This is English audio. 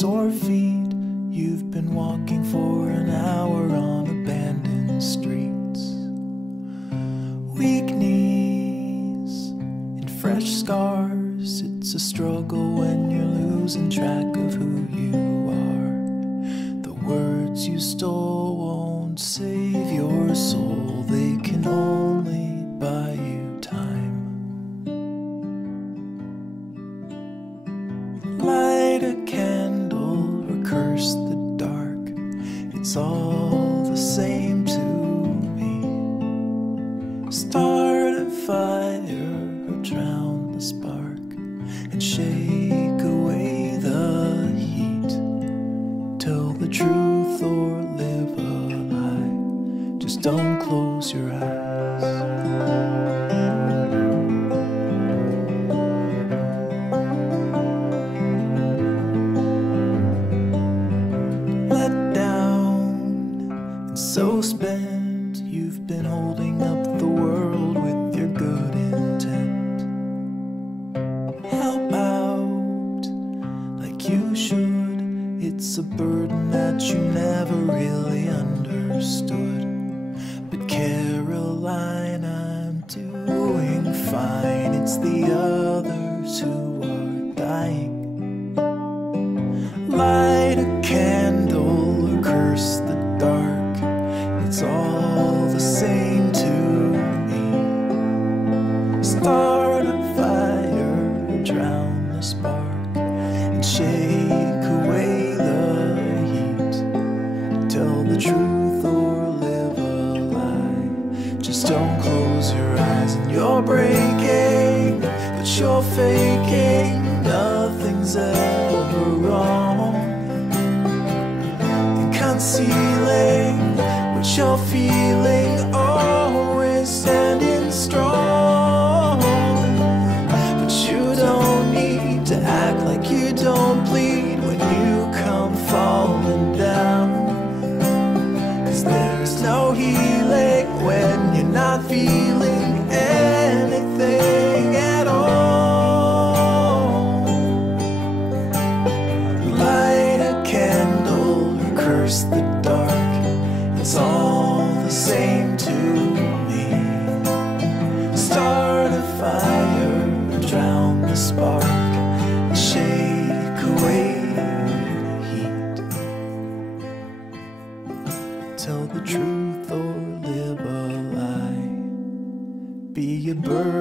sore feet. You've been walking for an hour on abandoned streets. Weak knees and fresh scars. It's a struggle when you're losing track of who you are. The words you stole won't save your soul. They can only buy you time. Light a candle or curse the dark. It's all the same to me. Start a fire or drown the spark and shake away the heat. Tell the truth or live a lie. Just don't close your eyes. So spent, you've been holding up the world with your good intent. Help out like you should. It's a burden that you never really understood. But Caroline, I'm doing fine. It's the others who are dying. Light a candle or curse the dark. It's all the same to me. Start a fire or drown the spark and shake away the heat. Tell the truth or live a lie. Just don't close your eyes. And you're breaking, but you're faking. Nothing's ever wrong. And concealing what you're feeling, always standing strong. But you don't need to act like you don't bleed when you come falling down. 'Cause there's no healing when you're not feeling anything at all. Light a candle or curse the dark. It's all the same to me. Start a fire or drown the spark and shake away the heat. Tell the truth or live a lie. Be a bird